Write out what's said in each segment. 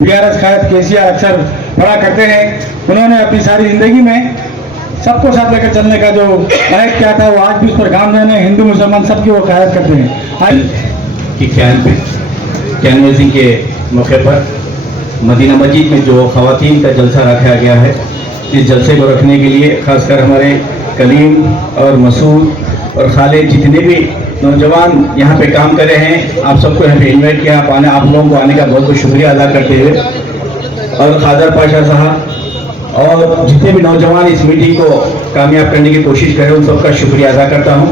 TRS कायद केसीआर अक्सर पढ़ा करते हैं। उन्होंने अपनी सारी जिंदगी में सबको साथ लेकर चलने का जो कायद किया था वो आज भी उस पर काम देने हिंदू मुसलमान सबकी वो कायद करते हैं। आज की कैनवेसिंग के मौके पर मदीना मस्जिद में जो ख़वातीन का जलसा रखा गया है, इस जलसे को रखने के लिए खासकर हमारे कलीम और मसूद और खालिद जितने भी नौजवान यहाँ पे काम कर रहे हैं, आप सबको यहाँ पे इन्वाइट किया। आप लोगों को आने का बहुत बहुत शुक्रिया अदा करते हुए, और खादर पाशा साहब और जितने भी नौजवान इस मीटिंग को कामयाब करने की कोशिश कर रहे हैं, उन सबका शुक्रिया अदा करता हूँ।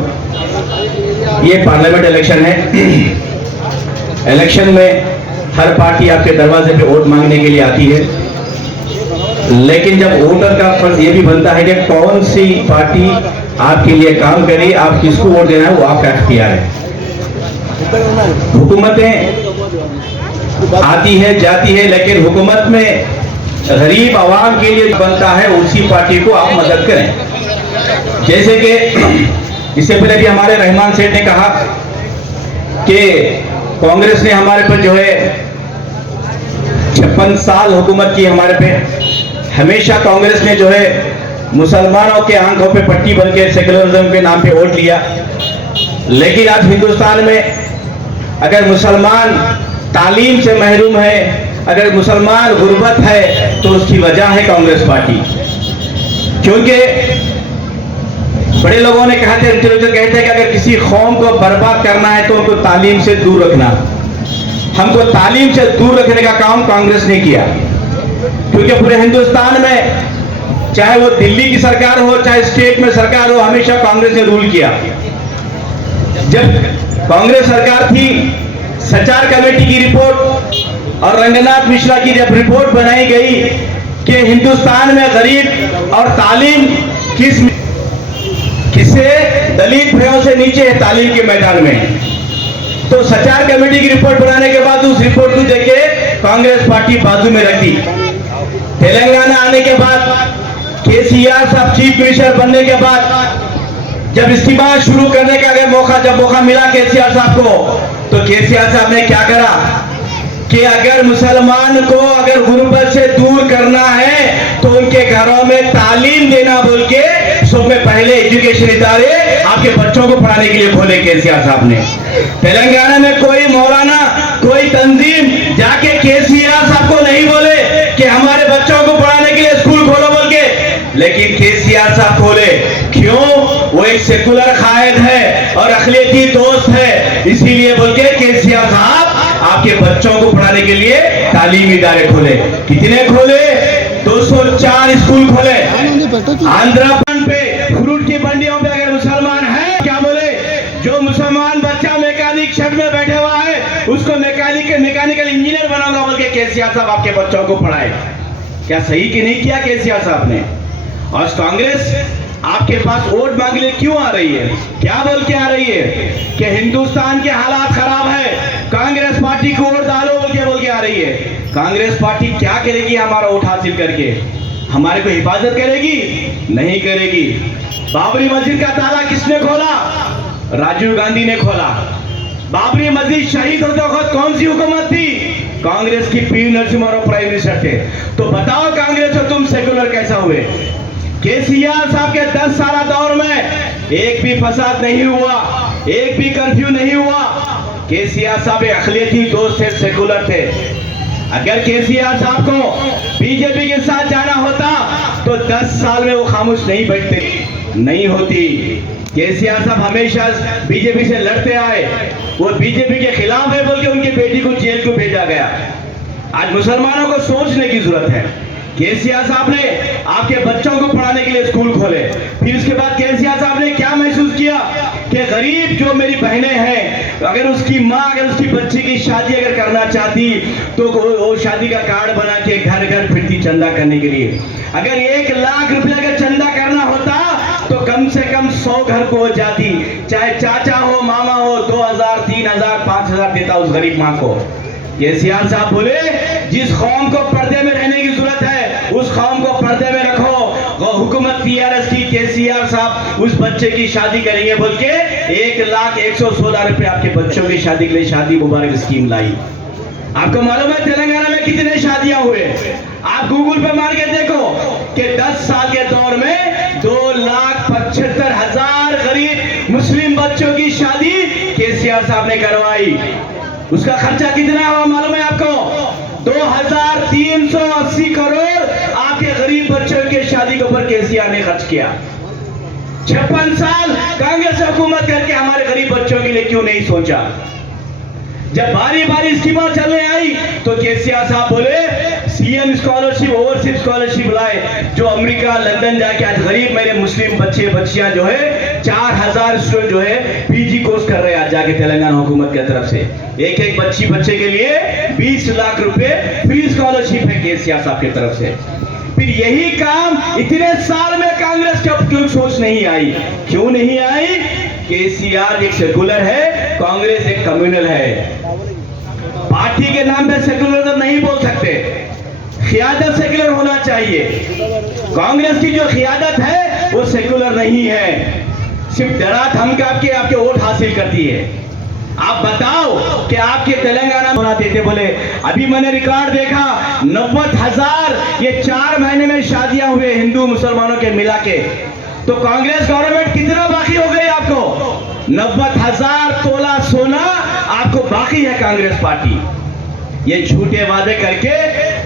ये पार्लियामेंट इलेक्शन है। इलेक्शन में हर पार्टी आपके दरवाजे पे वोट मांगने के लिए आती है, लेकिन जब वोटर का फर्ज ये भी बनता है कि कौन सी पार्टी आपके लिए काम करे, आप किसको वोट देना है वो आपका इख्तियार है। हुकूमतें आती है जाती है, लेकिन हुकूमत में गरीब आवाम के लिए बनता है उसी पार्टी को आप मदद करें। जैसे कि इससे पहले भी हमारे रहमान सेठ ने कहा कि कांग्रेस ने हमारे पर जो है 56 साल हुकूमत की हमारे पे, हमेशा कांग्रेस ने जो है मुसलमानों के आंखों पे पट्टी बन के सेकुलरिज्म के नाम पे वोट लिया। लेकिन आज हिंदुस्तान में अगर मुसलमान तालीम से महरूम है, अगर मुसलमान गुर्बत है, तो उसकी वजह है कांग्रेस पार्टी। क्योंकि बड़े लोगों ने कहा था, इंटेलेक्चुअल कहते हैं कि अगर किसी कौम को बर्बाद करना है तो उनको तालीम से दूर रखना। हमको तालीम से दूर रखने का काम कांग्रेस ने किया, क्योंकि पूरे हिंदुस्तान में चाहे वो दिल्ली की सरकार हो चाहे स्टेट में सरकार हो, हमेशा कांग्रेस ने रूल किया। जब कांग्रेस सरकार थी, सचार कमेटी की रिपोर्ट और रंगनाथ मिश्रा की जब रिपोर्ट बनाई गई कि हिंदुस्तान में गरीब और तालीम किससे दलित भयों से नीचे है तालीम के मैदान में, तो सचार कमेटी की रिपोर्ट बनाने के बाद उस रिपोर्ट को देखे कांग्रेस पार्टी बाजू में रख दी। तेलंगाना आने के बाद, केसीआर साहब चीफ मिनिस्टर बनने के बाद जब इस्तीमा शुरू करने का जब मौका मिला केसीआर साहब को, तो केसीआर साहब ने क्या करा कि अगर मुसलमान को अगर गुर्बत से दूर करना है तो उनके घरों में तालीम देना बोल के सबसे पहले एजुकेशन इदारे आपके बच्चों को पढ़ाने के लिए खोले केसीआर साहब ने। तेलंगाना में कोई मौलाना कोई तंजीम जाके केसीआर साहब को नहीं बोले कि हमारे बच्चों को पढ़ाने के लिए स्कूल खोलो बोल के, लेकिन केसीआर साहब खोले। क्यों? वो एक सेकुलर कायद है और अखिलती दोस्त है, इसीलिए बोल के केसीआर साहब आपके बच्चों को पढ़ाने के लिए तालीमी इदारे खोले। कितने खोले? 204 स्कूल खोले। आंध्रा पे फ्रूट की मंडियों पे अगर मुसलमान है, क्या बोले, जो मुसलमान बच्चा मैकेनिक शर्ट में बैठे हुआ है उसको मैकेनिकल इंजीनियर बनाऊंगा बोल के केसीआर साहब आपके बच्चों को पढ़ाए। क्या सही कि नहीं किया केसीआर साहब ने? और कांग्रेस आपके पास वोट मांगने लिए क्यों आ रही है? क्या बोल के आ रही है कि हिंदुस्तान के हालात खराब है, कांग्रेस पार्टी को वोट डालो बोल के आ रही है। कांग्रेस पार्टी क्या करेगी हमारा वोट हासिल करके? हमारे को हिफाजत करेगी? नहीं करेगी। बाबरी मस्जिद का ताला किसने खोला? राजीव गांधी ने खोला। बाबरी मस्जिद शहीद होते वक्त कौन सी हुकूमत थी? कांग्रेस की P Narasimha Rao prime minister थे। तो बताओ कांग्रेस और तुम सेकुलर कैसा हुए? केसीआर साहब के 10 साल दौर में एक भी फसाद नहीं हुआ, एक भी कर्फ्यू नहीं हुआ। केसीआर साहब अखिलती दोस्त थे, सेकुलर थे। अगर केसीआर साहब को बीजेपी के साथ जाना होता तो 10 साल में वो खामोश नहीं बैठते, नहीं होती। केसीआर साहब हमेशा बीजेपी से लड़ते आए, वो बीजेपी के खिलाफ है बोल के उनकी बेटी को जेल को भेजा गया। आज मुसलमानों को सोचने की जरूरत है। केसीआर साहब ने आपके बच्चों को पढ़ाने के लिए स्कूल खोले। फिर उसके बाद केसीआर साहब ने क्या महसूस किया कि गरीब जो मेरी बहनें हैं, अगर उसकी माँ अगर उसकी बच्ची की शादी अगर करना चाहती तो वो शादी का कार्ड बना के घर घर फिरती चंदा करने के लिए। अगर 1 लाख रुपया का चंदा करना होता तो कम से कम 100 घर को हो जाती, चाहे चाचा हो मामा हो, 2000 3000 5000 देता उस गरीब माँ को। केसीआर साहब बोले जिस कौम को पर्दे में रहने की जरूरत है उस कौम को पर्दे में रखो। हुकूमत टीआरएस की केसीआर साहब उस बच्चे की शादी करेंगे बोल के 1,116 रुपए आपके बच्चों की शादी के लिए शादी मुबारक स्कीम लाई। आपको मालूम है तेलंगाना में में कितने शादियां हुए? आप गूगल पे मार के देखो कि 10 साल के दौर में 2,75,000 गरीब मुस्लिम बच्चों की शादी केसीआर साहब ने करवाई। उसका खर्चा कितना हुआ मालूम है आपको? 2,380 करोड़ आपके गरीब बच्चों के शादी के ऊपर केसीआर ने खर्च किया। 56 साल कांग्रेस हुकूमत करके हमारे गरीब बच्चों के लिए क्यों नहीं सोचा? जब बारी बारी स्कीमें चलने आई तो केसीआर साहब बोले सीएम स्कॉलरशिप, ओवरसीज स्कॉलरशिप लाए, जो अमेरिका लंदन जाके आज गरीब मेरे मुस्लिम बच्चे बच्चियां जो है 4,000 स्टूडेंट जो है पीजी कोर्स कर रहे हैं आज जाके तेलंगाना हुकूमत की तरफ से। एक एक बच्चे के लिए 20 लाख रुपए फ्री स्कॉलरशिप है केसीआर साहब की तरफ से। फिर यही काम इतने साल में कांग्रेस के क्यों सोच नहीं आई? क्यों नहीं आई? केसीआर एक सेकुलर है, कांग्रेस एक कम्युनल है। पार्टी के नाम पे सेकुलरिज्म नहीं बोल सकते, क़ियादत सेकुलर होना चाहिए। कांग्रेस की जो क़ियादत है वो सेकुलर नहीं है, सिर्फ डरा धमका के आपके वोट हासिल करती है। आप बताओ कि आपके तेलंगाना में होना देते बोले, अभी मैंने रिकॉर्ड देखा 90,000 ये 4 महीने में शादियां हुए हिंदू मुसलमानों के मिला के। तो कांग्रेस गवर्नमेंट कितना बाकी हो गई आपको? 90,000 तोला सोना आपको बाकी है कांग्रेस पार्टी। ये झूठे वादे करके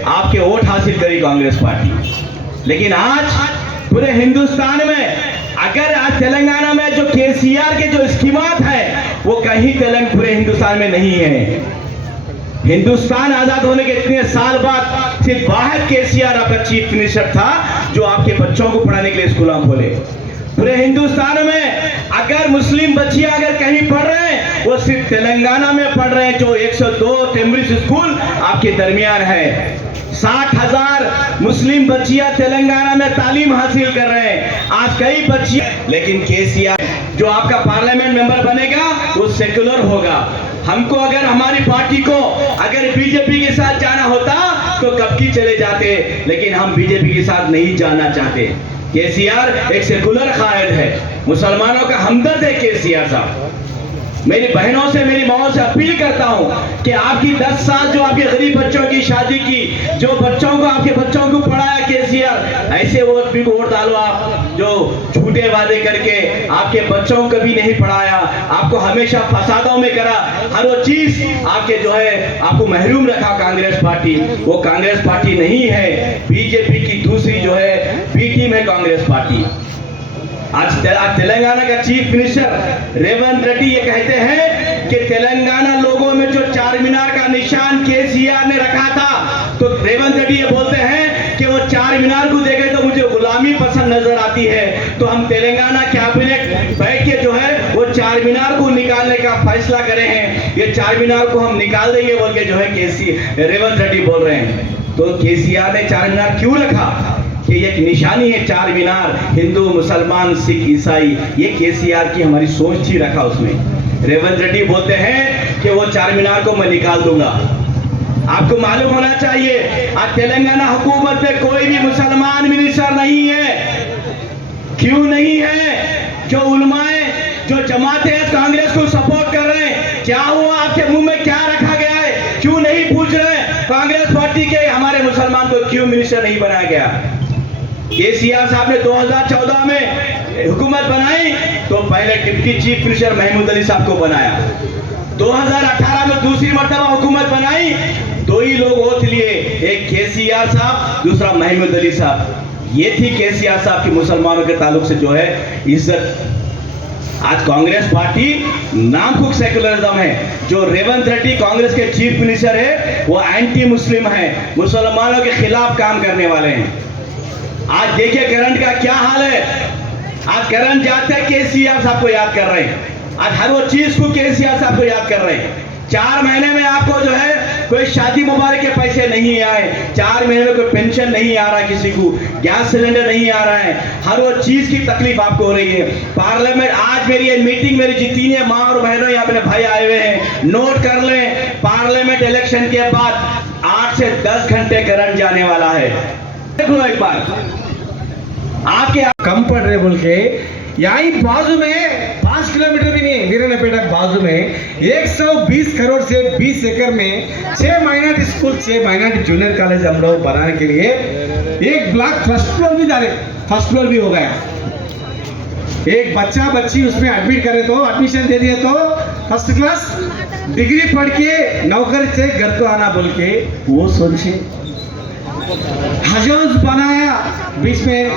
आपके वोट हासिल करी कांग्रेस पार्टी। लेकिन आज पूरे हिंदुस्तान में अगर आज तेलंगाना में जो केसीआर के जो स्कीमात है वो कहीं पूरे हिंदुस्तान में नहीं है। हिंदुस्तान आजाद होने के इतने साल बाद सिर्फ वाहिद केसीआर आपका चीफ मिनिस्टर था जो आपके बच्चों को पढ़ाने के लिए स्कूल खोले। पूरे हिंदुस्तान में अगर मुस्लिम बच्चियां अगर कहीं पढ़ रहे हैं वो सिर्फ तेलंगाना में पढ़ रहे हैं, जो 102 टेम्बरिज स्कूल आपके दरमियान है। 60,000 मुस्लिम बच्चियां तेलंगाना में तालीम हासिल कर रहे हैं आज कई बच्चियां। लेकिन केसीआर जो आपका पार्लियामेंट मेंबर बनेगा वो सेकुलर होगा। हमको अगर हमारी पार्टी को अगर बीजेपी के साथ जाना होता तो कब की चले जाते, लेकिन हम बीजेपी के साथ नहीं जाना चाहते। केसीआर एक सेकुलर कायद है, मुसलमानों का हमदर्द है केसीआर साहब। मेरी बहनों से मेरी माओं से अपील करता हूं कि आपकी 10 साल जो आपके गरीब बच्चों की शादी की, जो बच्चों को आपके बच्चों को पढ़ाया केसीआर, ऐसे वोट भी वोट डालो आप जो झूठे वादे करके आपके बच्चों को कभी नहीं पढ़ाया, आपको हमेशा फसादों में करा, हर वो चीज आपके जो है आपको महरूम रखा कांग्रेस पार्टी। वो कांग्रेस पार्टी नहीं है, बीजेपी की दूसरी जो है बी टीम है कांग्रेस पार्टी। आज तेलंगाना का चीफ मिनिस्टर रेवंत रेड्डी ये कहते हैं कि तेलंगाना लोगों में जो चार मीनार का निशान केसीआर ने रखा था, तो रेवंत रेड्डी ये बोलते हैं कि वो चार मीनार को देखे तो मुझे गुलामी पसंद नजर आती है, तो हम तेलंगाना कैबिनेट बैठ के जो है वो चार मीनार को निकालने का फैसला करे हैं, ये चार मीनार को हम निकाल देंगे बोल के जो है रेवंत रेड्डी बोल रहे हैं। तो केसीआर ने चार मीनार क्यों रखा? कि एक निशानी है चार मीनार, हिंदू मुसलमान सिख ईसाई, ये केसीआर की हमारी सोच ही रखा उसमें। रेवंत रेड्डी बोलते हैं कि वो चार मीनार को मैं निकाल दूंगा। आपको मालूम होना चाहिए आज तेलंगाना हुकूमत में कोई भी मुसलमान मिनिस्टर नहीं है। क्यों नहीं है? जो उलमाए जो जमातें कांग्रेस को सपोर्ट कर रहे हैं, क्या हुआ? आपके मुंह में क्या रखा गया है? क्यों नहीं पूछ रहे कांग्रेस पार्टी के हमारे मुसलमान को क्यों मिनिस्टर नहीं बनाया गया? केसीआर साहब ने 2014 में हुकूमत बनाई तो पहले deputy chief minister Mahmood Ali साहब को बनाया। 2018 में दूसरी मर्तबा हुकूमत बनाई, दो ही लोग वोट लिए, एक केसीआर साहब, दूसरा महमूद अली साहब। ये थी केसीआर साहब की मुसलमानों के ताल्लुक से जो है इज्जत। आज कांग्रेस पार्टी नाम खुद सेकुलरिज्म है। जो रेवंत रेड्डी कांग्रेस के चीफ मिनिस्टर है वो एंटी मुस्लिम है, मुसलमानों के खिलाफ काम करने वाले हैं। आज देखिए करंट का क्या हाल है। आज करंट जाते हैं केसीआर साहब को याद कर रहे हैं, आज हर वो चीज को केसीआर साहब को याद कर रहे हैं। 4 महीने में आपको जो है कोई शादी मुबारक के पैसे नहीं आए, 4 महीने में कोई पेंशन नहीं आ रहा, किसी को गैस सिलेंडर नहीं आ रहा है, हर वो चीज की तकलीफ आपको हो रही है। पार्लियामेंट आज मेरी मीटिंग मेरी जितनी है माँ और बहनों यहाँ पे भाई आए हुए हैं, नोट कर लें, पार्लियामेंट इलेक्शन के बाद 8 से 10 घंटे करंट जाने वाला है। देख लो एक बार आपके कम पड़ रहे बोल के यहीं बाजू में 5 किलोमीटर भी नहीं, वीरनपेटा बाजू में 120 करोड़ से 20 एकड़ में 6 minority school, 6 minority junior college हम लोग बनाने के लिए एक ब्लॉक फर्स्ट फ्लोर भी डाले, फर्स्ट फ्लोर भी हो गया। एक बच्चा बच्ची उसमें एडमिट करे तो एडमिशन दे दिए तो फर्स्ट क्लास डिग्री पढ़ के नौकरी से घर को आना बोल के वो सोचे। हजौज बनाया, बीच में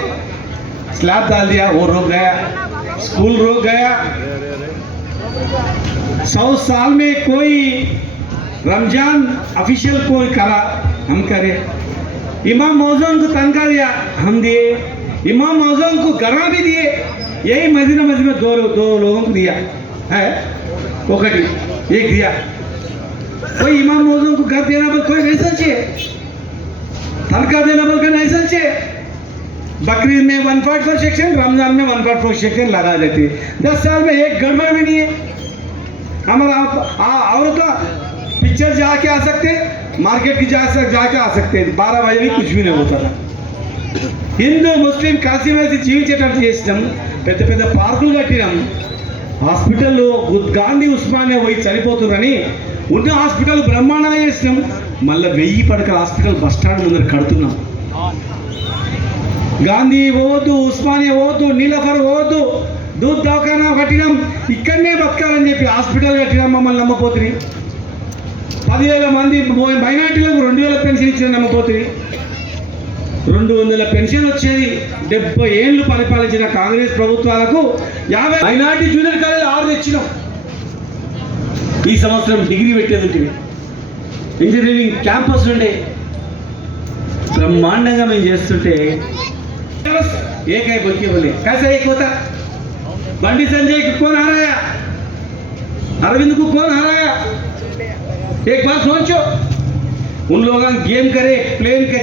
स्लैब डाल दिया, वो रुक गया, स्कूल रुक गया। 100 साल में कोई रमजान ऑफिशियल कोई करा, हम करे। इमाम मौजून को तनख्वाह दिया, हम दिए। इमाम मौजून को घरा भी दिए, यही मदीना मस्जिद में दो लोगों को दिया है, एक दिया। कोई इमाम मौजून को घर देना बोल कोई नहीं सोचे, तनख्वाह देना बोल नहीं सोचे। बकरीद में 1.4 सेक्शन, रमजान में 1.4 सेक्शन लगा देते। 10 साल में एक गड़बड़ भी नहीं है। हमारा औरत पिक्चर जाके आ सकते, मार्केट की जाके आ सकते, 12 बजे भी कुछ भी नहीं होता था। హిందూ ముస్లిం కలిసిమెలిసి జీవించేటట్టు చేసినాం, పెద్ద పెద్ద పార్కులు కట్టినాం, హాస్పిటల్లో గాంధీ ఉస్మానియా పోయి చనిపోతున్నారని ఉన్న హాస్పిటల్ బ్రహ్మాండంగా చేసినాం, మళ్ళీ 1000 పడకల హాస్పిటల్ బస్ స్టాండ్ ముందర కడుతున్నాం। గాంధీ పోవద్దు, ఉస్మానియా పోవద్దు, నీలఫర్ పోవద్దు, దూద్ దవాఖానా కట్టినాం, ఇక్కడనే బతకాలని చెప్పి హాస్పిటల్ కట్టినాం, మమ్మల్ని నమ్మపోతుంది। 10,000 మంది మైనార్టీలకు 2,000 పెన్షన్ ఇచ్చిన నమ్మపోతుంది। 200 పెన్షన్ వచ్చేది 70 ఏళ్ళు పరిపాలించిన కాంగ్రెస్ ప్రభుత్వాలకు 50 మైనార్టీ జూనియర్ కాలేజ్ 6 తెచ్చినాం। ఈ సంవత్సరం డిగ్రీ పెట్టేది ఇంజనీరింగ్ క్యాంపస్ ఉండే బ్రహ్మాండంగా మేము చేస్తుంటే ఏకై బల్కి बोले कैसा एक होता। बंडी संजय को कौन हराया, अरविंद को कौन हराया, एक बात सोचो। उन लोगों गेम करे, प्लेन के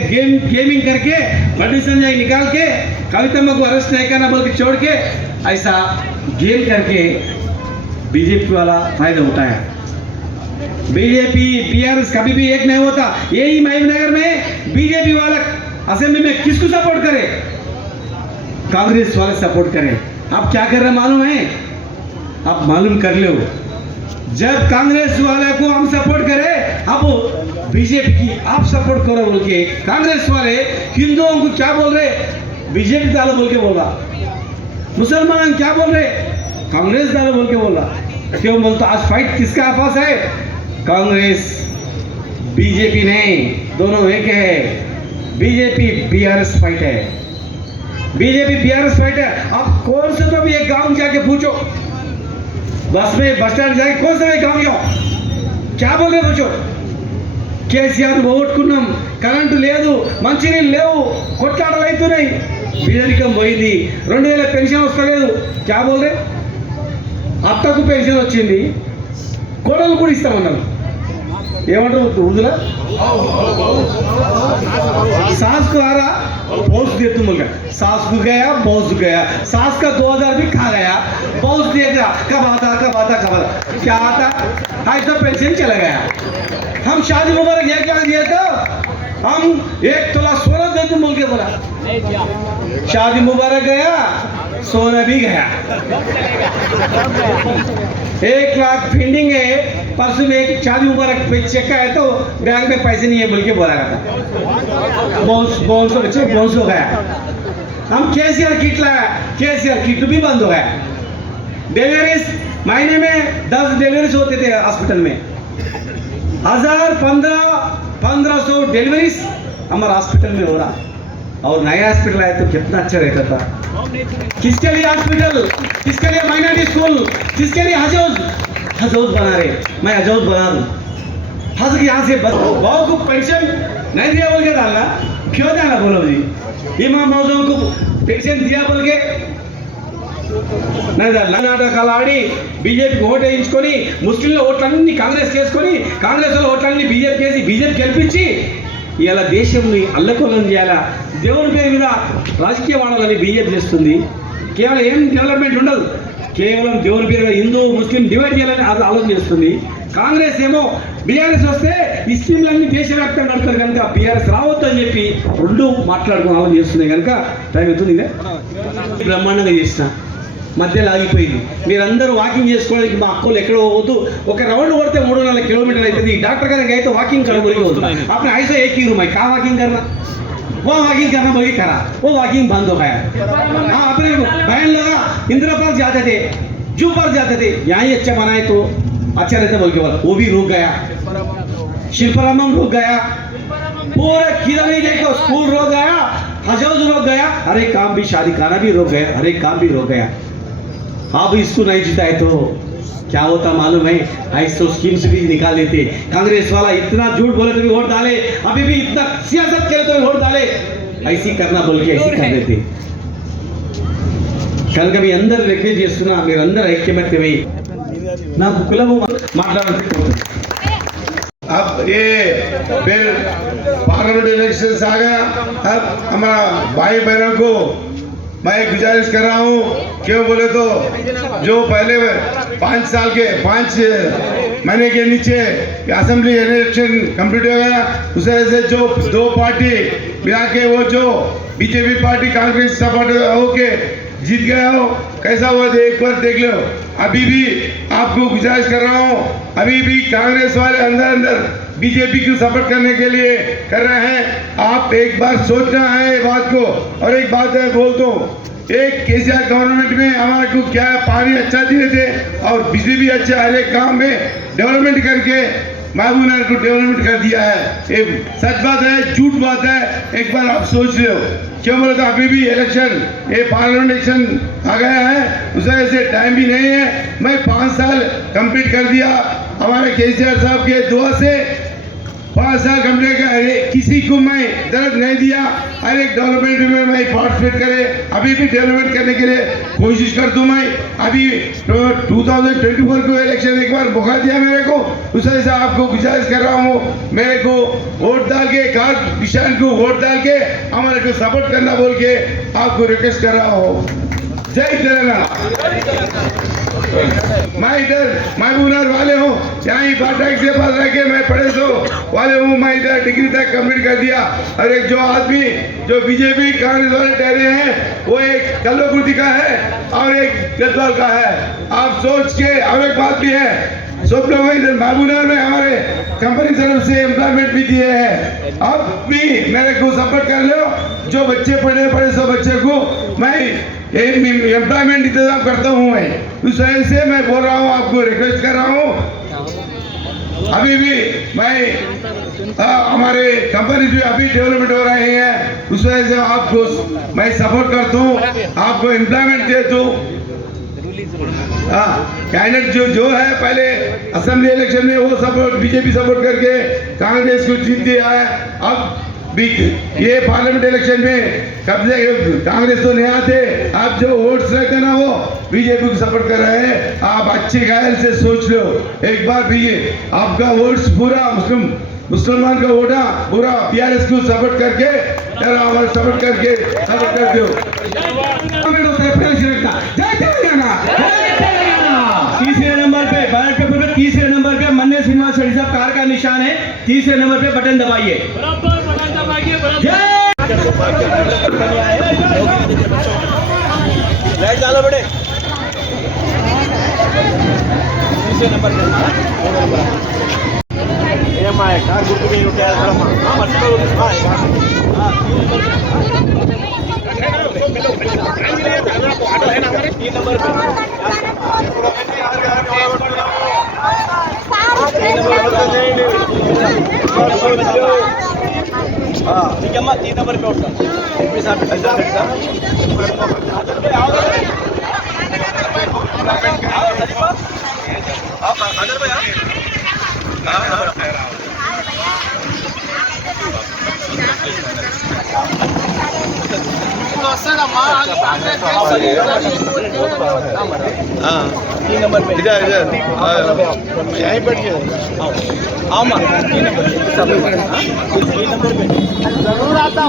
गेमिंग करके बंडी संजय निकाल के कवितम्मा को अरेस्ट नहीं करना बोल के छोड़ के ऐसा गेम करके बीजेपी वाला फायदा उठाया। बीजेपी बीआरएस कभी भी एक नहीं होता। यही महिमनगर में बीजेपी वाला असेंबली में किसको सपोर्ट करे, कांग्रेस वाले सपोर्ट करें। अब क्या कर रहे मालूम है, आप मालूम कर लो। जब कांग्रेस वाले को हम सपोर्ट करें, अब बीजेपी की आप सपोर्ट करो बोल के कांग्रेस वाले हिंदुओं को क्या बोल रहे, बीजेपी डालो बोल के बोला। मुसलमान क्या बोल रहे, कांग्रेस डालो बोल के बोला। क्यों बोलता, आज फाइट किसका आपस है, कांग्रेस बीजेपी नहीं, दोनों एक है। बीजेपी बीआरएस फाइट है, बीजेपी बीआरएस फाइट है। आप कौन से तो भी एक गांव जाके पूछो, बस में बस स्टैंड जाके कौन सा गांव जाओ, क्या बोल रहे पूछो। కేసీఆర్ ఓట్టుకున్నాం, కరెంటు లేదు, మంచినీళ్ళు లేవు, కొట్లాటలు అవుతున్నాయి, బీదరికం పోయింది, 2000 పెన్షన్ వస్తలేదు, క్యా బోల్ రే। అత్తకు పెన్షన్ వచ్చింది, కోడలు కూడా ఇస్తామన్నారు, ఏమంటారు ఉర్దూలో, सास को आ रहा बहुत देर तुम बोल सास को गया बहुत गया, सास का 2000 भी खा गया, बहुत देर गया, कब आता क्या आता, आज तो पेंशन चला गया। हम शादी मुबारक ये क्या दिया था, हम 1 तोला सोना दे तुम बोल के बोला, शादी मुबारक गया, सोना भी गया। 1 लाख पेंडिंग है, परसों में एक शादी मुबारक पे चेक है तो बैंक में पैसे नहीं है बोल के बोला था, बहुत हो गया। हम केसीआर किट लाया, केसीआर किट भी बंद हो गया। डिलीवरीज महीने में 10 डिलीवरीज होते थे हॉस्पिटल में, 1500 डिलीवरीज हमारे हॉस्पिटल में हो रहा, और नया हॉस्पिटल आया तो कितना अच्छा रहता था। किसके लिए हॉस्पिटल, किसके लिए माइनॉरिटी स्कूल, किसके लिए हजौज बना रहे, मैं हजौज बना दूं। हज यहाँ से बहू को पेंशन नहीं दिया बोल के डालना, क्यों जाना बोलो जी। इमाम मौजूद को पेंशन दिया बोल के नहीं डालना। నాటకాలు ఆడి బీజేపీకి ఓటు వేయించుకొని ముస్లింల ఓట్లన్నీ కాంగ్రెస్ చేసుకొని కాంగ్రెస్ వాళ్ళ ఓట్లన్నీ బీజేపీ వేసి బీజేపీ గెలిపించి ఇలా దేశంని అల్లకొల్లం చేయాలా, దేవుని పేరు మీద రాజకీయం ఆడాలని బీజేపీ చేస్తుంది। కేవలం ఏం డెవలప్మెంట్ ఉండదు, కేవలం దేవుని పేరు మీద హిందూ ముస్లిం డివైడ్ చేయాలని అది ఆలోచన చేస్తుంది। కాంగ్రెస్ ఏమో బీఆర్ఎస్ వస్తే ఈ స్కీమ్లన్నీ దేశవ్యాప్తంగా నడుపుతారు కనుక బీఆర్ఎస్ రావద్దు అని చెప్పి రెండు మాట్లాడుకుని ఆలోచన చేస్తున్నాయి కనుక టైం అవుతుంది, ఇదే బ్రహ్మాండంగా చేసిన మధ్యలో ఆగిపోయింది. మీరందరూ వాకింగ్ చేసుకోవడానికి మా అక్కలు ఎక్కడో పోవద్దు, ఒక రౌండ్ కొడితే 3-4 किलोमीटर అవుతుంది. డాక్టర్ గారికి అయితే వాకింగ్ करना बोल के होता आपने ऐसे एक ही रूम है, कहाँ वाकिंग करना, वो वाकिंग करना बोल के करा, वो वाकिंग बंद हो गया. हाँ अपने बहन लगा इंदिरा पार्क जाते थे, जू पार्क जाते थे, यहाँ ही अच्छा बनाए तो अच्छा रहता बोल के बोला, वो भी रुक गया. शिल्पारामम रुक गया, पूरे किधर नहीं देखो, स्कूल रुक गया, हज रुक गया, हर एक काम भी, शादी खाना भी रुक गया, हर एक काम भी रुक गया. आप इसको नहीं जिताए तो क्या होता मालूम है, ऐसे तो स्कीम्स भी निकाल लेते. कांग्रेस वाला इतना झूठ बोले तो भी वोट डाले, अभी भी इतना सियासत करे तो भी वोट डाले, ऐसी करना बोल के ऐसी कर देते. కనుక మీ అందరు రిక్వెస్ట్ చేస్తున్నా, మీరు అందరు ఐక్యమత్యమై నాకు కులము మాట్లాడాలని. अब ये बिल पार्लियामेंट इलेक्शन आ गया. अब हमारा भाई बहनों को मैं गुजारिश कर रहा हूँ, क्यों बोले तो जो पहले 5 साल के 5 महीने के नीचे असेंबली इलेक्शन कंप्लीट हो गया, उस वजह से जो 2 पार्टी मिला के वो जो बीजेपी पार्टी कांग्रेस सपोर्ट होके जीत गया हो, कैसा हुआ एक बार देख लो. अभी भी आपको गुजारिश कर रहा हूँ, अभी भी कांग्रेस वाले अंदर बीजेपी को सपोर्ट करने के लिए कर रहे हैं. आप एक बार सोचना है बात को. और एक बात है बोलता हूँ, एक केसीआर गवर्नमेंट में हमारे को क्या है, पानी अच्छा दिए थे और बिजली भी अच्छा, हर एक काम में डेवलपमेंट करके महबूबनगर को डेवलपमेंट कर दिया है. ये सच बात है, झूठ बात है, एक बार आप सोच लो. क्यों बोले तो अभी भी इलेक्शन, ये पार्लियामेंट इलेक्शन आ गया है, उस वजह से टाइम भी नहीं है. मैं 5 साल कंप्लीट कर दिया हमारे केसीआर साहब के दुआ से. 5 साल कंप्लीट कर, किसी को मैं दर्द नहीं दिया, हर एक डेवलपमेंट में मैं पार्टिसिपेट करे, अभी भी डेवलपमेंट करने के लिए कोशिश कर दूँ. मैं अभी 2024 को इलेक्शन एक बार मौका दिया मेरे को, उस वजह से आपको गुजारिश कर रहा हूँ, मेरे को वोट डाल के, कार किसान को वोट डाल के हमारे को सपोर्ट करना बोल के आपको रिक्वेस्ट कर रहा हूँ. जय तेलंगाना. मैं इधर महबूबनगर वाले हूँ, यहाँ ही बाटाक से पास रह के मैं पढ़े सो वाले हूँ. मैं इधर डिग्री तक कंप्लीट कर दिया. और एक जो आदमी जो बीजेपी कांग्रेस वाले ठहरे हैं, वो एक कल्लोकुर्ती का है और एक गद्वाल का है. आप सोच के, और एक बात भी है, सब लोग इधर महबूबनगर में हमारे कंपनी तरफ से एम्प्लॉयमेंट भी दिए हैं. अब भी मेरे को सपोर्ट कर लो, जो बच्चे पढ़े सब बच्चे को मैं एम्प्लॉयमेंट इंतजाम करता हूँ. मैं उस वजह से मैं बोल रहा हूँ, आपको रिक्वेस्ट कर रहा हूँ. अभी भी मैं हमारे कंपनी भी अभी डेवलपमेंट हो रहे हैं, उस वजह से आपको मैं सपोर्ट करता हूँ, आपको एम्प्लॉयमेंट देता हूँ. कैंडिडेट जो है पहले असेंबली इलेक्शन में वो सपोर्ट बीजेपी सपोर्ट करके कांग्रेस को जीत दिया है. अब भी ये पार्लियामेंट इलेक्शन में कब से कांग्रेस तो नहीं आते, आप जो वोट्स रहते ना वो बीजेपी को सपोर्ट कर रहे हैं. आप अच्छे ख्याल से सोच लो, एक बार भी आपका वोट्स पूरा मुसलमान का वोटा पूरा PRS को सपोर्ट करके हमारा सपोर्ट कर दो. तीसरे नंबर पे बैलेट पेपर पे तीसरे नंबर पे मन्ने श्रीनिवास रेड्डी साहब कार का निशान है. तीसरे नंबर पे बटन दबाइए. लाइट डालो बेटे. तीसरे नंबर पे कार गुर्तु में ठीक है 3 नंबर पे उठा नंबर पे इधर यहीं बैठिए. आमा 3 नंबर पे जरूर आता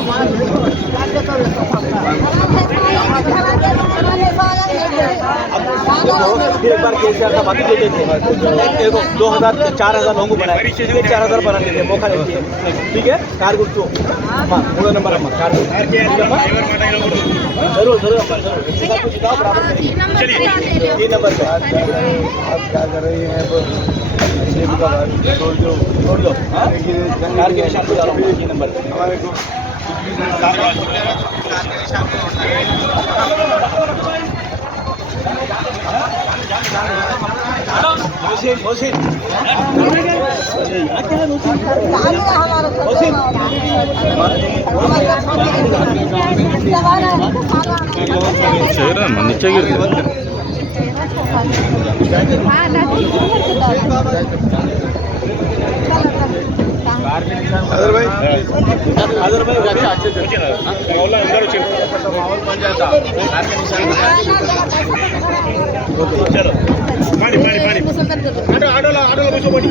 देखो फिर एक बार केसीआर का बाकी देते थे देखो 2000 4000 लोगों को बनाए फिर 4000 बना देते मौका देते ठीक है कार गुर्तु अम्मा 3 नंबर अम्मा कार जरूर जरूर अम्मा जरूर कुछ दाव बराबर चलिए 3 नंबर पे आप क्या कर रही हैं छोड़ दो कार के निशान पे डालो 3 नंबर पे हमारे को नीचे गिर अदर भाई माहौल बन जाता कार के निशान चलो पानी पानी पानी आडो बसो पानी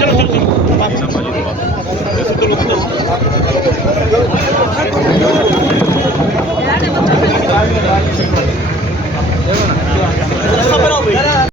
चलो